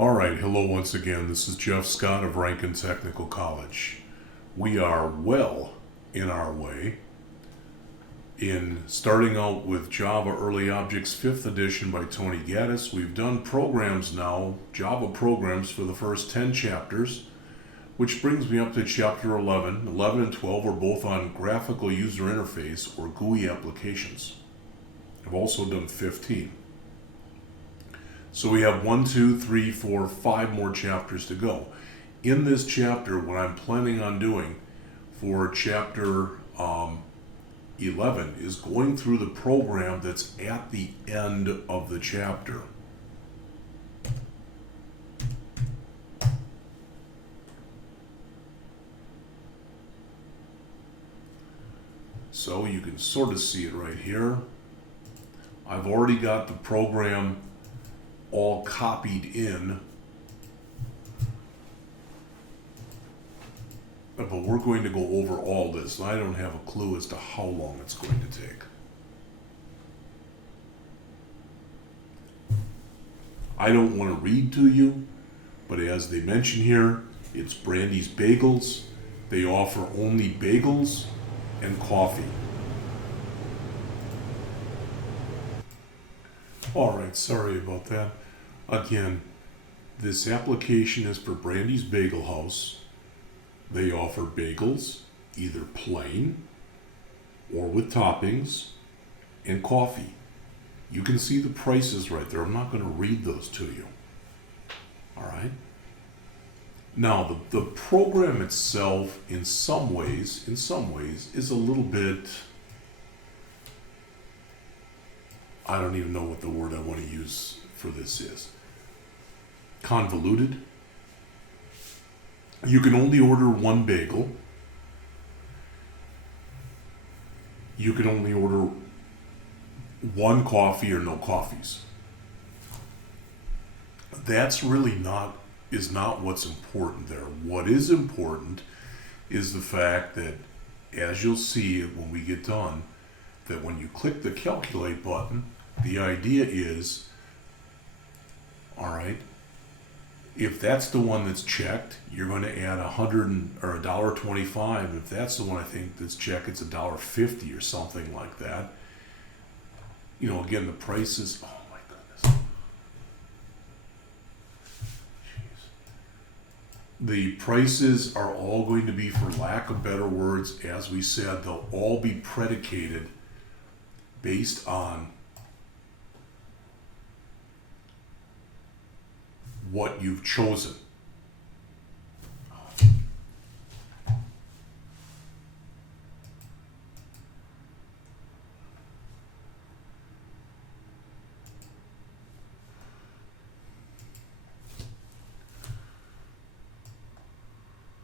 All right, hello once again. This is Jeff Scott of Rankin Technical College. We are well in our way in starting out with Java Early Objects 5th edition by Tony Gaddis. We've done programs now, Java programs for the first 10 chapters, which brings me up to chapter 11. 11 and 12 are both on graphical user interface or GUI applications. I've also done 15. So we have 1, 2, 3, 4, 5 more chapters to go. In this chapter, what I'm planning on doing for chapter 11 is going through the program that's at the end of the chapter. So you can sort of see it right here. I've already got the program all copied in, but we're going to go over all this, and I don't have a clue as to how long it's going to take. I don't want to read to you, but as they mention here, it's Brandy's Bagels. They offer only bagels and coffee. Alright, sorry about that. Again, this application is for Brandy's Bagel House. They offer bagels, either plain or with toppings, and coffee. You can see the prices right there. I'm not going to read those to you. Alright? Now, the program itself, in some ways, is a little bit... I don't even know what the word I want to use for this is. Convoluted. You can only order one bagel. You can only order one coffee or no coffees. That's really not what's important there. What is important is the fact that, as you'll see when we get done, that when you click the calculate button, the idea is, all right, if that's the one that's checked, you're going to add $1.25. If that's the one I think that's checked, it's $1.50 or something like that. You know, again, the prices. Oh my goodness. Jeez. The prices are all going to be, for lack of better words, as we said, they'll all be predicated based on what you've chosen.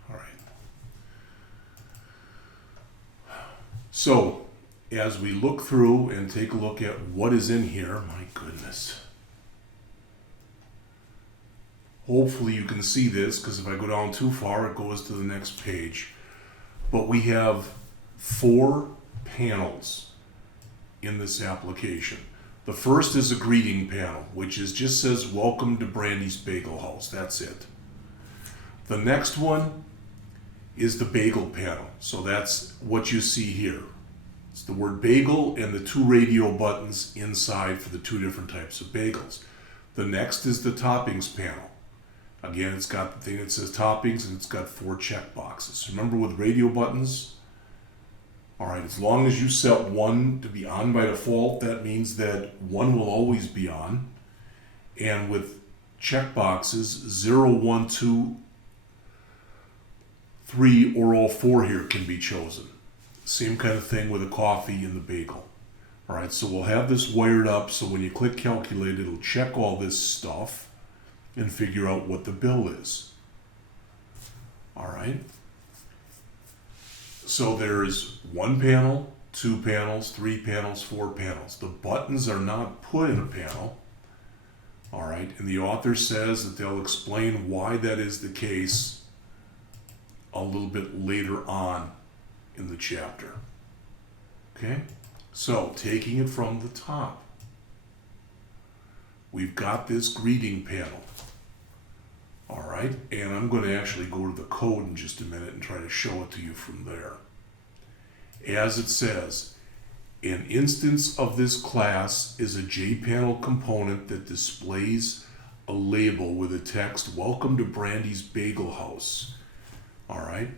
All right. So, as we look through and take a look at what is in here, my goodness. Hopefully you can see this, because if I go down too far, it goes to the next page. But we have 4 panels in this application. The first is a greeting panel, which just says, "Welcome to Brandy's Bagel House." That's it. The next one is the bagel panel. So that's what you see here. It's the word bagel and the 2 radio buttons inside for the 2 different types of bagels. The next is the toppings panel. Again, it's got the thing that says toppings, and it's got 4 check boxes. Remember with radio buttons? All right, as long as you set one to be on by default, that means that one will always be on. And with check boxes, 0, 1, 2, 3, or all 4 here can be chosen. Same kind of thing with the coffee and the bagel. All right, so we'll have this wired up so when you click calculate, it'll check all this stuff and figure out what the bill is. All right. So there's 1 panel, 2 panels, 3 panels, 4 panels. The buttons are not put in a panel. All right. And the author says that they'll explain why that is the case a little bit later on in the chapter. Okay. So taking it from the top, we've got this greeting panel. All right, and I'm going to actually go to the code in just a minute and try to show it to you from there. As it says, an instance of this class is a JPanel component that displays a label with the text, "Welcome to Brandy's Bagel House." All right,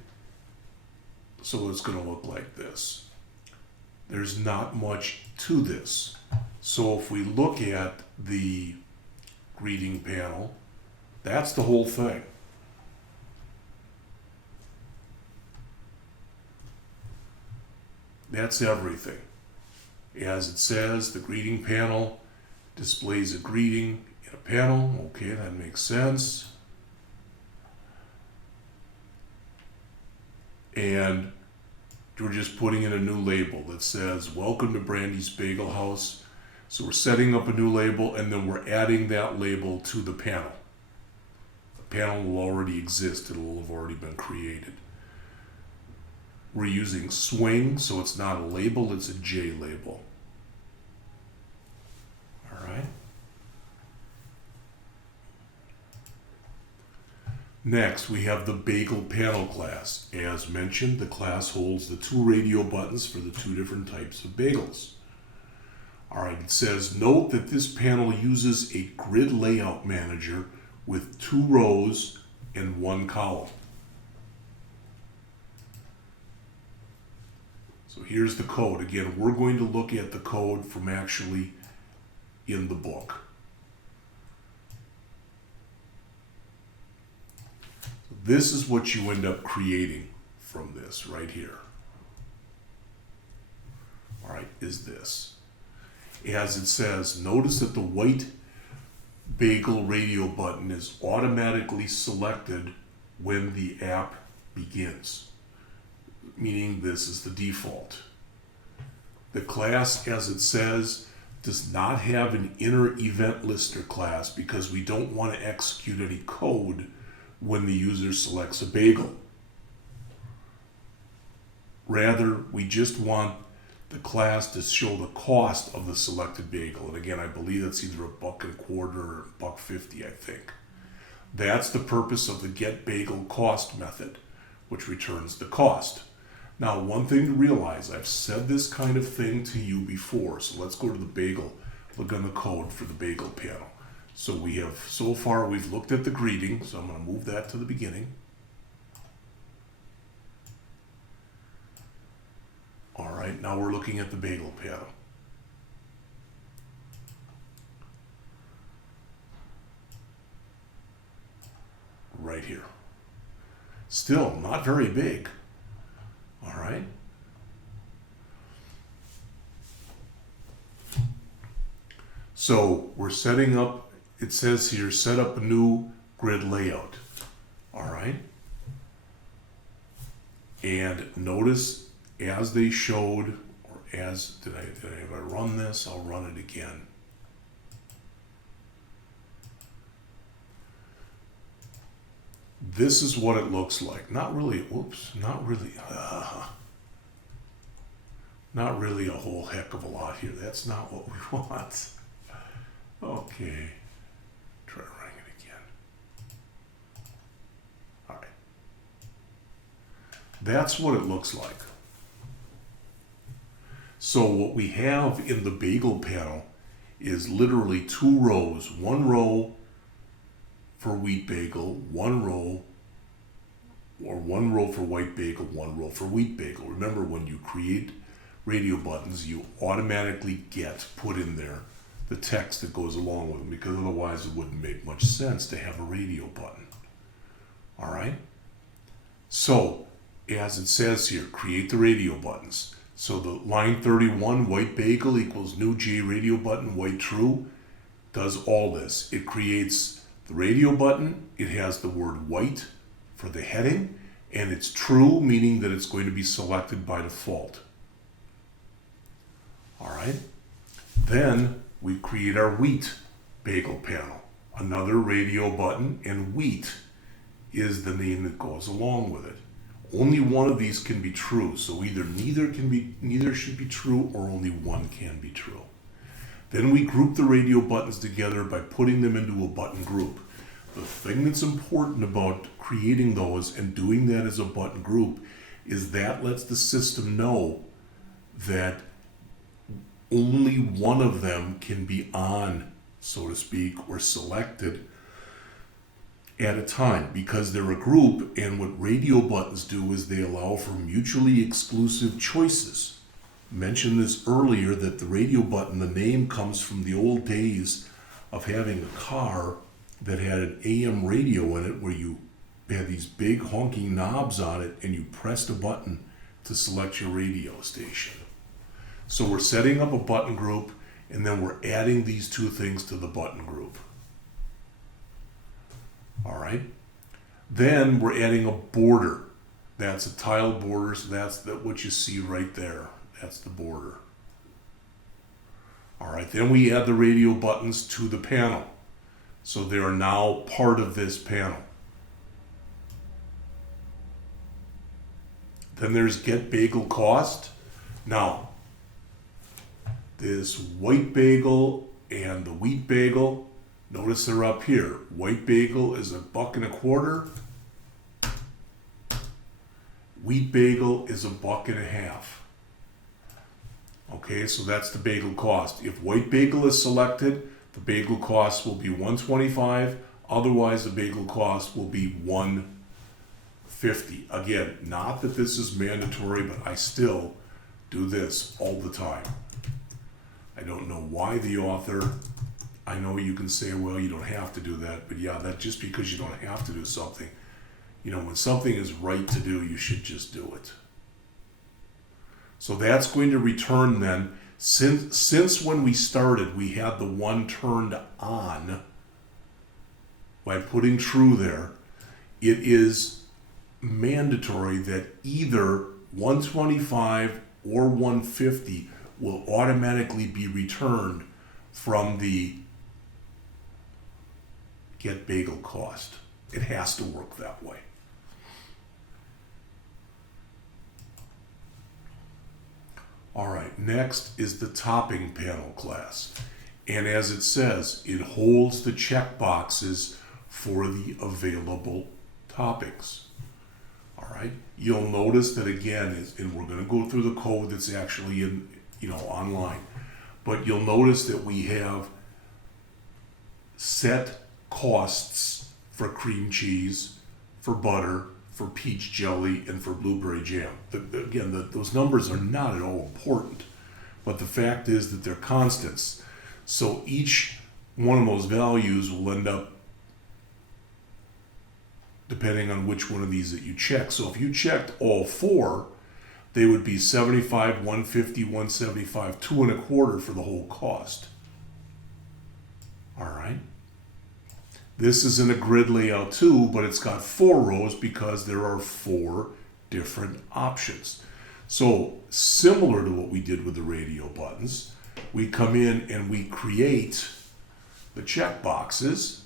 so it's going to look like this. There's not much to this. So if we look at the greeting panel, that's the whole thing. That's everything. As it says, the greeting panel displays a greeting in a panel. Okay, that makes sense. And we're just putting in a new label that says, "Welcome to Brandy's Bagel House." So we're setting up a new label, and then we're adding that label to the panel. The panel will already exist. It will have already been created. We're using swing, so it's not a label, it's a J label. All right. Next, we have the Bagel Panel class. As mentioned, the class holds the two radio buttons for the two different types of bagels. All right, it says, note that this panel uses a grid layout manager with 2 rows and 1 column. So here's the code. Again, we're going to look at the code from actually in the book. This is what you end up creating from this right here. All right, is this. As it says, notice that the white bagel radio button is automatically selected when the app begins, meaning this is the default. The class, as it says, does not have an inner event lister class because we don't want to execute any code when the user selects a bagel. Rather, we just want the class to show the cost of the selected bagel. And again, I believe that's either $1.25 or $1.50, I think. That's the purpose of the get bagel cost method, which returns the cost. Now, one thing to realize, I've said this kind of thing to you before, so let's go to the bagel, look on the code for the bagel panel. So so far we've looked at the greeting, so I'm going to move that to the beginning. All right, now we're looking at the bagel panel. Right here. Still not very big. All right. So we're setting up, it says here, set up a new grid layout. All right. And notice as they showed, or as, did I run this? I'll run it again. This is what it looks like. Not really a whole heck of a lot here. That's not what we want. Okay. Try running it again. All right. That's what it looks like. So what we have in the bagel panel is literally 2 rows. 1 row for wheat bagel, 1 row, or 1 row for white bagel, 1 row for wheat bagel. Remember, when you create radio buttons, you automatically put in there the text that goes along with them, because otherwise it wouldn't make much sense to have a radio button. All right? So, as it says here, create the radio buttons. So the line 31, white bagel equals new J radio button, white true, does all this. It creates the radio button, it has the word white for the heading, and it's true, meaning that it's going to be selected by default. All right? Then we create our wheat bagel panel. Another radio button, and wheat is the name that goes along with it. Only one of these can be true, so either neither should be true, or only one can be true. Then we group the radio buttons together by putting them into a button group. the thing that's important about creating those and doing that as a button group is that lets the system know that only one of them can be on, so to speak, or selected at a time, because they're a group. And what radio buttons do is they allow for mutually exclusive choices. Mentioned this earlier, that the radio button, the name comes from the old days of having a car that had an AM radio in it, where you had these big honking knobs on it and you pressed a button to select your radio station. So we're setting up a button group, and then we're adding these two things to the button group. All right. Then we're adding a border. That's a tiled border, so that's what you see right there. That's the border. All right, then we add the radio buttons to the panel. So they are now part of this panel. Then there's Get Bagel Cost. Now, this white bagel and the wheat bagel, notice they're up here. White bagel is $1.25. Wheat bagel is $1.50. Okay, so that's the bagel cost. If white bagel is selected, the bagel cost will be $1.25. Otherwise, the bagel cost will be $1.50. Again, not that this is mandatory, but I still do this all the time. I don't know why the author, I know you can say, well, you don't have to do that, but yeah, that just because you don't have to do something, when something is right to do, you should just do it. So that's going to return then, since when we started, we had the one turned on by putting true there. It is mandatory that either 125 or 150 will automatically be returned from the Get Bagel Cost. It has to work that way. All right, next is the topping panel class. And as it says, it holds the checkboxes for the available toppings. All right, you'll notice that again, and we're going to go through the code that's actually in, online, but you'll notice that we have set costs for cream cheese, for butter, for peach jelly, and for blueberry jam. Those numbers are not at all important, but the fact is that they're constants. So each one of those values will end up depending on which one of these that you check. So if you checked all four, they would be 75, 150, 175, 2.25 for the whole cost. All right. This is in a grid layout too, but it's got 4 rows because there are 4 different options. So similar to what we did with the radio buttons, we come in and we create the check boxes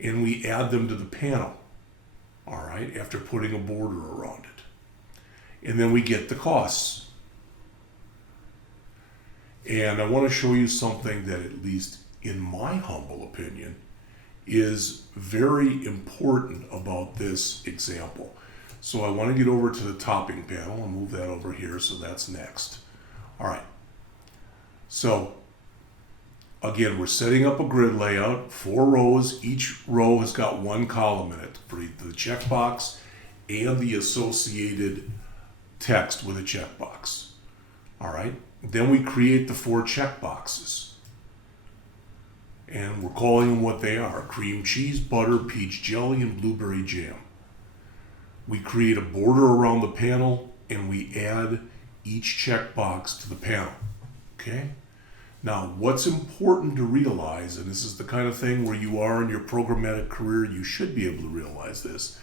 and we add them to the panel. All right, after putting a border around it. And then we get the costs. And I want to show you something that, at least in my humble opinion, is very important about this example. So I want to get over to the topping panel and move that over here, so that's next. All right. So again, we're setting up a grid layout, 4 rows. Each row has got 1 column in it for the checkbox and the associated text with a checkbox. All right. Then we create the 4 checkboxes. And we're calling them what they are: cream cheese, butter, peach jelly, and blueberry jam. We create a border around the panel and we add each checkbox to the panel. Okay? Now, what's important to realize, and this is the kind of thing where you are in your programmatic career, you should be able to realize this,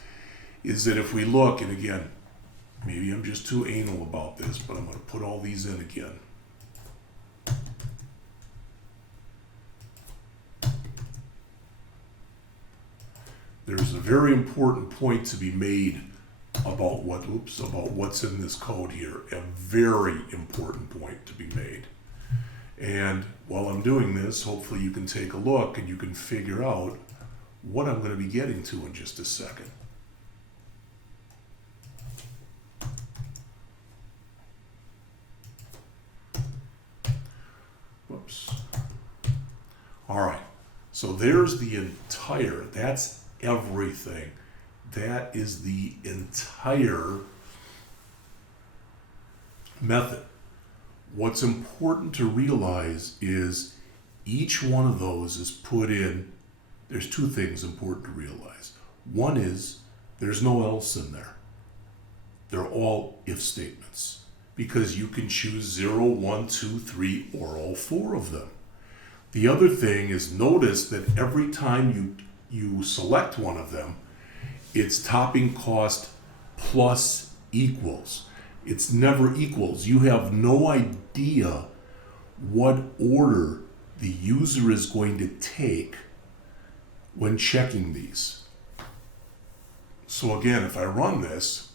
is that if we look, and again, maybe I'm just too anal about this, but I'm going to put all these in again. There's a very important point to be made about what's in this code here. A very important point to be made. And while I'm doing this, hopefully you can take a look and you can figure out what I'm going to be getting to in just a second. Whoops. All right, so there's the entire, that's everything. That is the entire method. What's important to realize is each one of those is put in. There's two things important to realize. One is there's no else in there. They're all if statements because you can choose 0, 1, 2, 3, or all four of them. The other thing is notice that every time you select one of them, it's topping cost plus equals. It's never equals. You have no idea what order the user is going to take when checking these. So again, if I run this,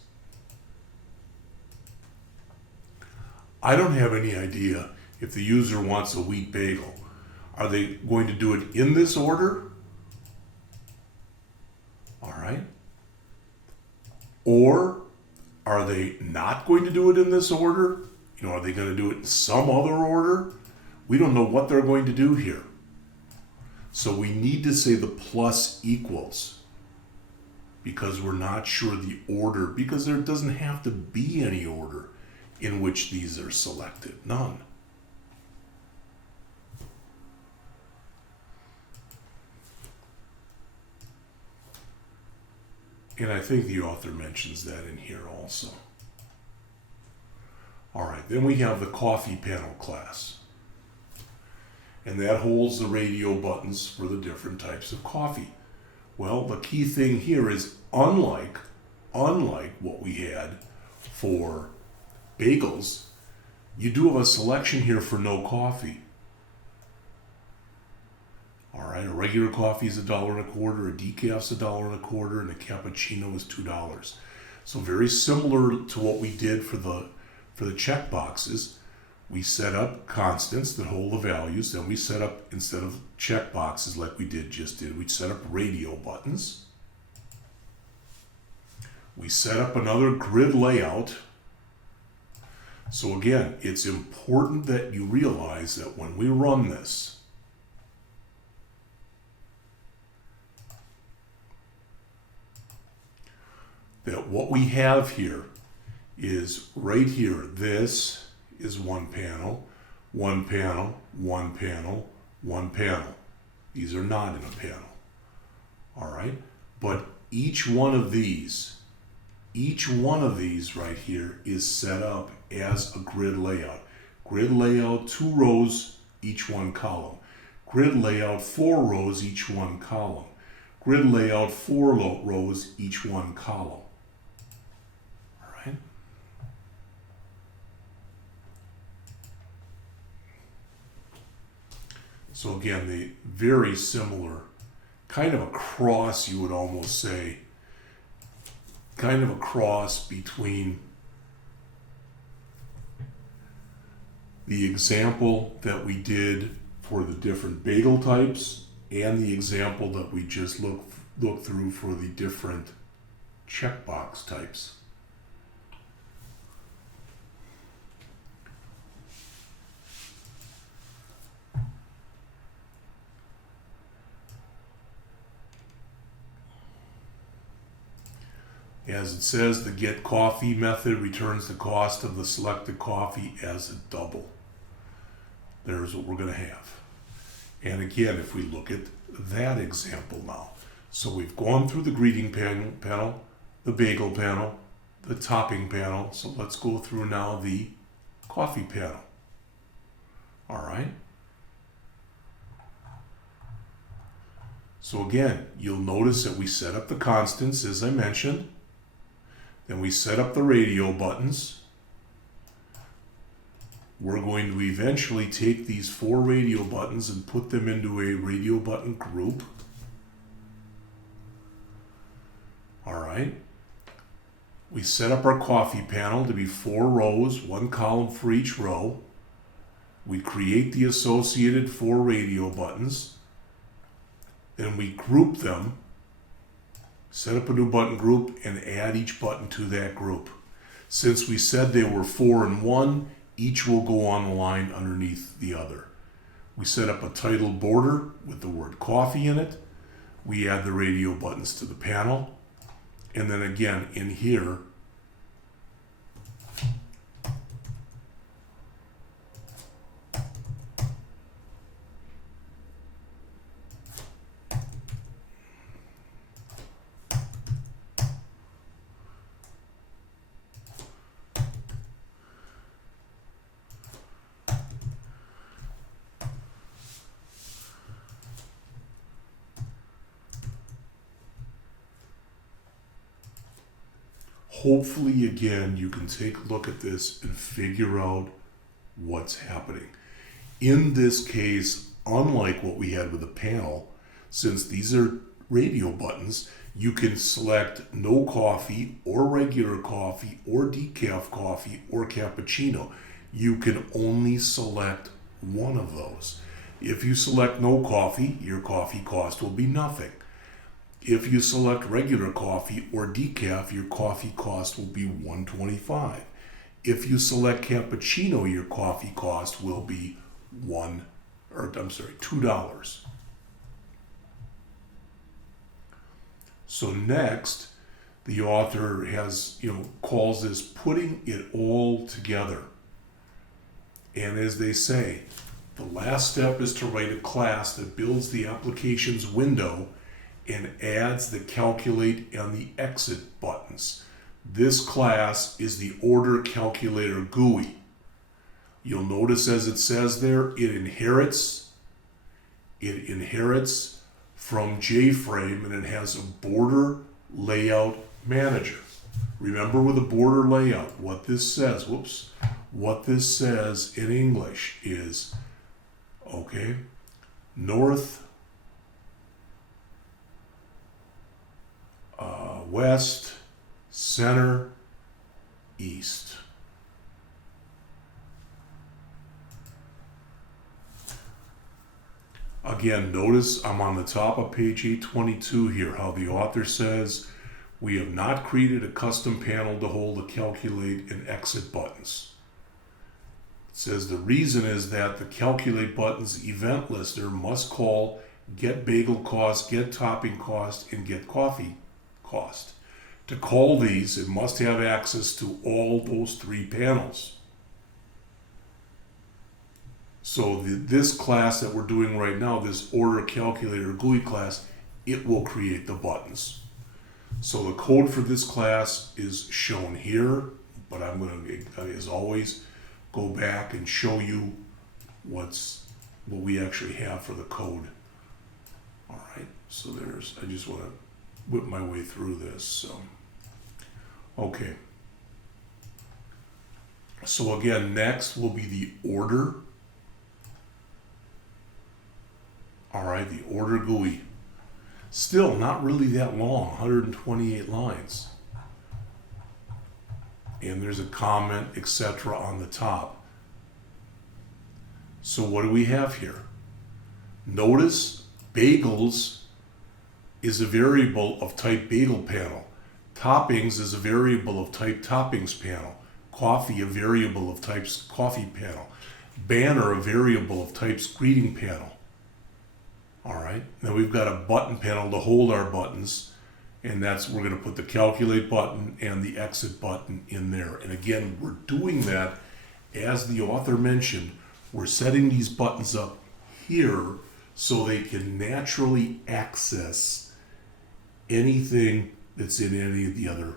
I don't have any idea if the user wants a wheat bagel. Are they going to do it in this order? All right. Or are they not going to do it in this order? You know, are they going to do it in some other order? We don't know what they're going to do here. So we need to say the plus equals because we're not sure the order, because there doesn't have to be any order in which these are selected. None. And I think the author mentions that in here also. All right, then we have the coffee panel class. And that holds the radio buttons for the different types of coffee. Well, the key thing here is unlike what we had for bagels, you do have a selection here for no coffee. All right, a regular coffee is $1.25, a decaf's $1.25, and a cappuccino is $2. So very similar to what we did for the check boxes. We set up constants that hold the values. Then we set up, instead of check boxes like we just did, we set up radio buttons. We set up another grid layout. So again, it's important that you realize that when we run this, that what we have here is right here. This is one panel, one panel, one panel, one panel. These are not in a panel. All right? But each one of these right here is set up as a grid layout. Grid layout, 2 rows, each one column. Grid layout, 4 rows, each one column. Grid layout, 4 rows, each one column. So again, the very similar, kind of a cross, you would almost say, kind of a cross between the example that we did for the different bagel types and the example that we just looked through for the different checkbox types. As it says, the get coffee method returns the cost of the selected coffee as a double. There's what we're going to have. And again, if we look at that example now. So we've gone through the greeting panel, the bagel panel, the topping panel. So let's go through now the coffee panel. All right. So again, you'll notice that we set up the constants as I mentioned. Then we set up the radio buttons. We're going to eventually take these 4 radio buttons and put them into a radio button group. All right. We set up our coffee panel to be 4 rows, 1 column for each row. We create the associated 4 radio buttons. Then we group them, set up a new button group, and add each button to that group. Since we said they were 4 and 1, each will go on the line underneath the other. We set up a title border with the word coffee in it. We add the radio buttons to the panel. And then again, in here, hopefully, again, you can take a look at this and figure out what's happening. In this case, unlike what we had with the panel, since these are radio buttons, you can select no coffee or regular coffee or decaf coffee or cappuccino. You can only select one of those. If you select no coffee, your coffee cost will be nothing. If you select regular coffee or decaf, your coffee cost will be $1.25. If you select cappuccino, your coffee cost will be $2. So next, the author calls this putting it all together. And as they say, the last step is to write a class that builds the application's window and adds the calculate and the exit buttons. This class is the order calculator GUI. You'll notice as it says there, it inherits from JFrame, and it has a border layout manager. Remember with a border layout, what this says in English is, north, west, center, east. Again, notice I'm on the top of page 822 here, how the author says, we have not created a custom panel to hold the calculate and exit buttons. It says the reason is that the calculate buttons event listener must call get bagel cost, get topping cost, and get coffee cost. To call these, it must have access to all those three panels. So this class that we're doing right now, this order calculator GUI class, it will create the buttons. So the code for this class is shown here, but I'm going to, as always, go back and show you what we actually have for the code. All right, so I just want to whip my way through this. So, okay. So again, next will be the order. All right, the order GUI. Still not really that long, 128 lines. And there's a comment, etc. on the top. So what do we have here? Notice bagels is a variable of type bagel panel. Toppings is a variable of type toppings panel. Coffee, a variable of types coffee panel. Banner, a variable of types greeting panel. All right, now we've got a button panel to hold our buttons, and we're going to put the calculate button and the exit button in there. And again, we're doing that, as the author mentioned, we're setting these buttons up here so they can naturally access anything that's in any of the other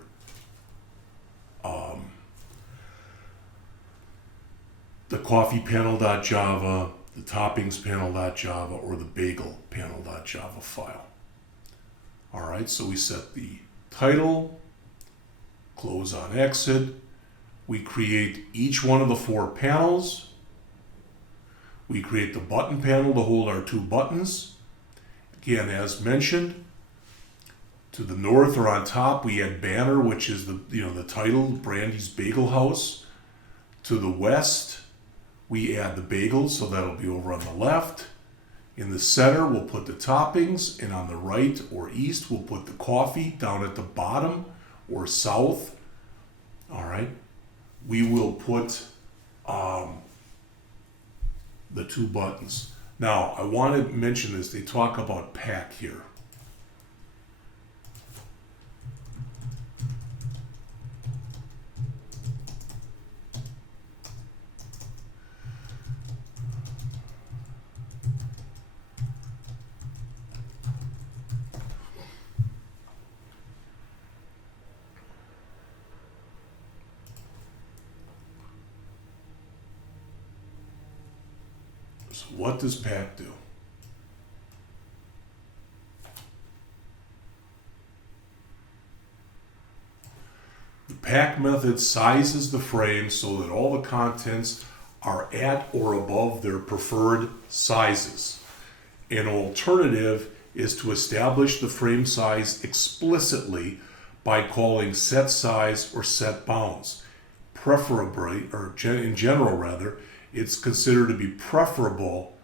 the coffee panel.java, the toppings panel.java, or the bagel panel.java file. All right, so we set the title, close on exit. We create each one of the four panels. We create the button panel to hold our two buttons. Again, as mentioned, to the north or on top, we add banner, which is the title, Brandy's Bagel House. To the west, we add the bagels, so that'll be over on the left. In the center, we'll put the toppings, and on the right or east, we'll put the coffee. Down at the bottom or south, all right, we will put the two buttons. Now, I want to mention this. They talk about pack here. So what does pack do? The pack method sizes the frame so that all the contents are at or above their preferred sizes. An alternative is to establish the frame size explicitly by calling set size or set bounds. Preferably, or in general rather, it's considered to be preferable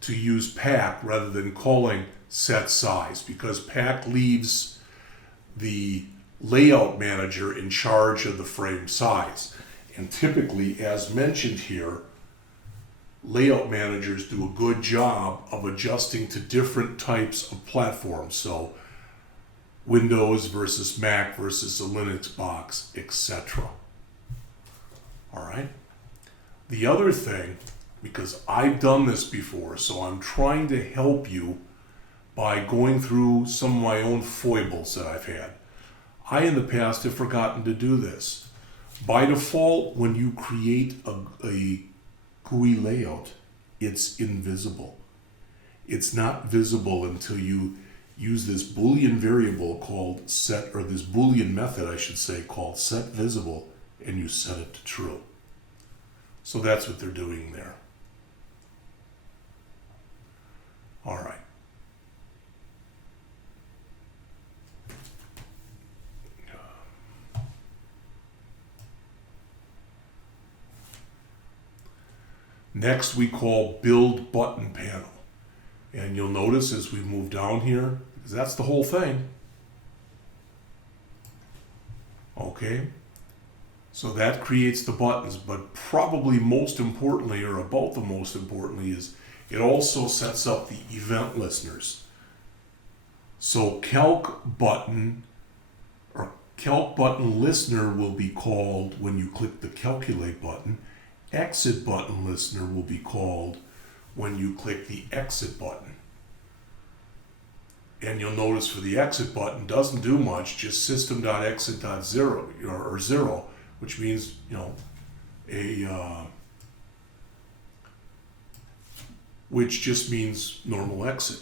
to use pack rather than calling set size, because pack leaves the layout manager in charge of the frame size. And typically, as mentioned here, layout managers do a good job of adjusting to different types of platforms. So Windows versus Mac versus a Linux box, etc. All right. The other thing, because I've done this before, so I'm trying to help you by going through some of my own foibles that I've had. I, in the past, have forgotten to do this. By default, when you create a GUI layout, it's invisible. It's not visible until you use this Boolean variable called set, or this Boolean method, I should say, called set visible, and you set it to true. So that's what they're doing there. All right. Next, we call build button panel. And you'll notice as we move down here, because that's the whole thing. Okay. So that creates the buttons, but probably most importantly, or about the most importantly, is it also sets up the event listeners. So calc button listener will be called when you click the calculate button. Exit button listener will be called when you click the exit button. And you'll notice for the exit button doesn't do much, just system.exit.0 or 0, which means, which just means normal exit.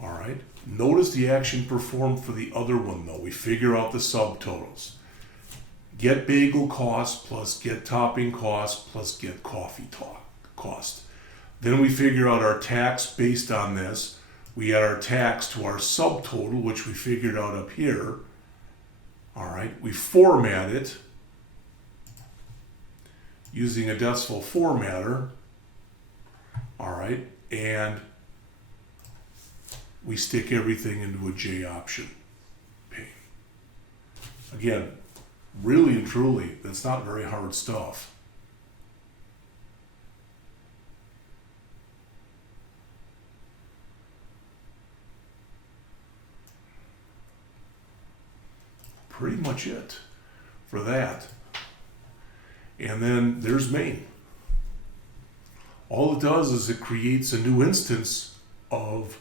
All right. Notice the action performed for the other one, though. We figure out the subtotals. Get bagel cost plus get topping cost plus get coffee cost. Then we figure out our tax based on this. We add our tax to our subtotal, which we figured out up here. All right. We format it using a decimal formatter. All right. And we stick everything into a J option pane. Again, really and truly, that's not very hard stuff. Pretty much it for that. And then there's main. All it does is it creates a new instance of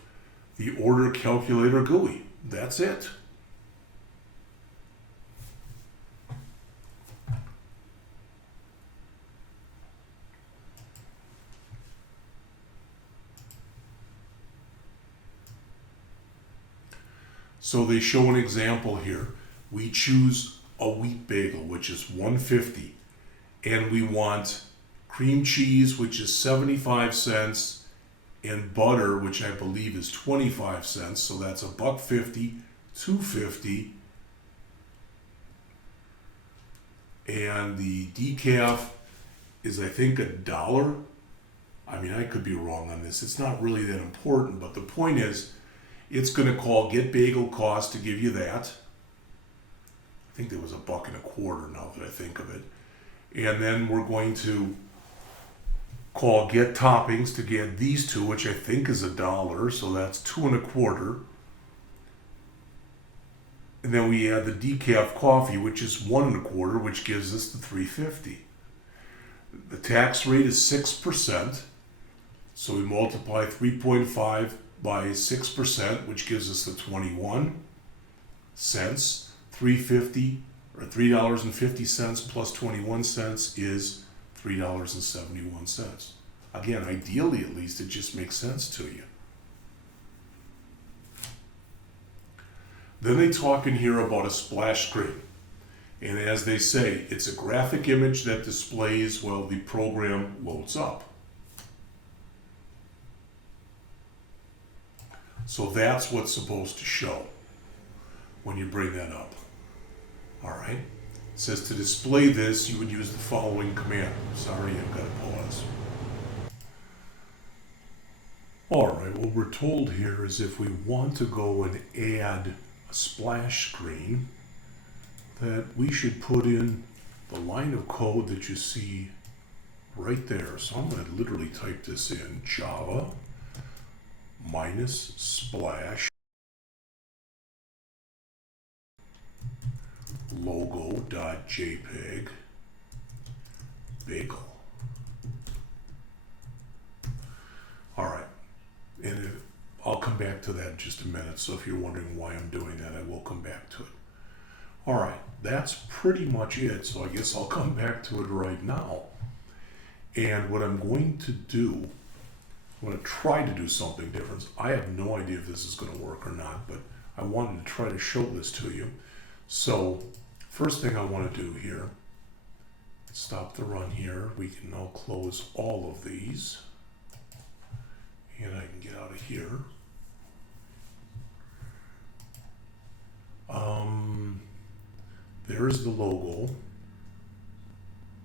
the order calculator GUI. That's it. So they show an example here. We choose a wheat bagel, which is $1.50, and we want cream cheese, which is 75 cents, and butter, which I believe is 25 cents. So that's $1.50, $2.50, and the decaf is, I think, $1. I mean, I could be wrong on this. It's not really that important, but the point is, it's going to call get bagel cost to give you that. I think there was $1.25 now that I think of it. And then we're going to call get toppings to get these two, which I think is $1, so that's $2.25. And then we add the decaf coffee, which is $1.25, which gives us the $3.50. The tax rate is 6%, so we multiply 3.5 by 6%, which gives us the 21 cents. $3.50 or $3.50 plus 21 cents is $3.71. Again, ideally, at least, it just makes sense to you. Then they talk in here about a splash screen. And as they say, it's a graphic image that displays while the program loads up. So that's what's supposed to show when you bring that up. All right. It says to display this, you would use the following command. Sorry, I've got to pause. All right, what we're told here is if we want to go and add a splash screen, that we should put in the line of code that you see right there. So I'm going to literally type this in, Java minus splash logo.jpg bagel. All right, and I'll come back to that in just a minute. So if you're wondering why I'm doing that, I will come back to it. All right, that's pretty much it. So I guess I'll come back to it right now. And what I'm going to do, I'm going to try to do something different. I have no idea if this is going to work or not, but I wanted to try to show this to you. So first thing I want to do here, stop the run here. We can now close all of these. And I can get out of here. There's the logo.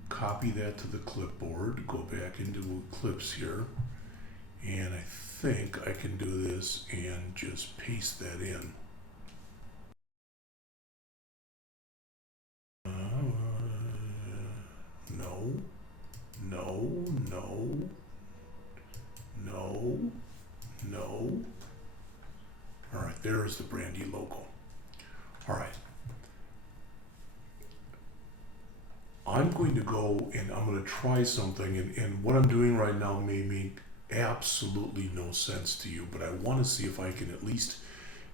Copy that to the clipboard. Go back into Eclipse here. And I think I can do this and just paste that in. No. All right, there's the Brandy logo. All right. I'm going to go and I'm going to try something, and what I'm doing right now may make absolutely no sense to you, but I want to see if I can at least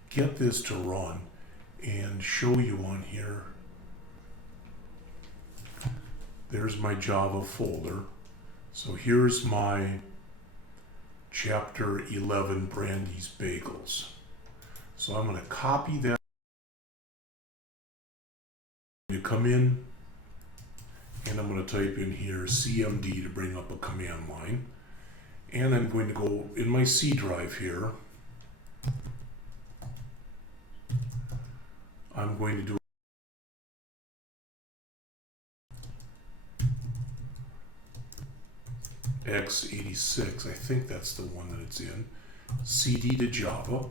get this to run and show you on here. There's my Java folder. So here's my Chapter 11 Brandy's Bagels. So I'm going to copy that. You come in, and I'm going to type in here CMD to bring up a command line. And I'm going to go in my C drive here. I'm going to do x86, I think that's the one that it's in, CD to Java.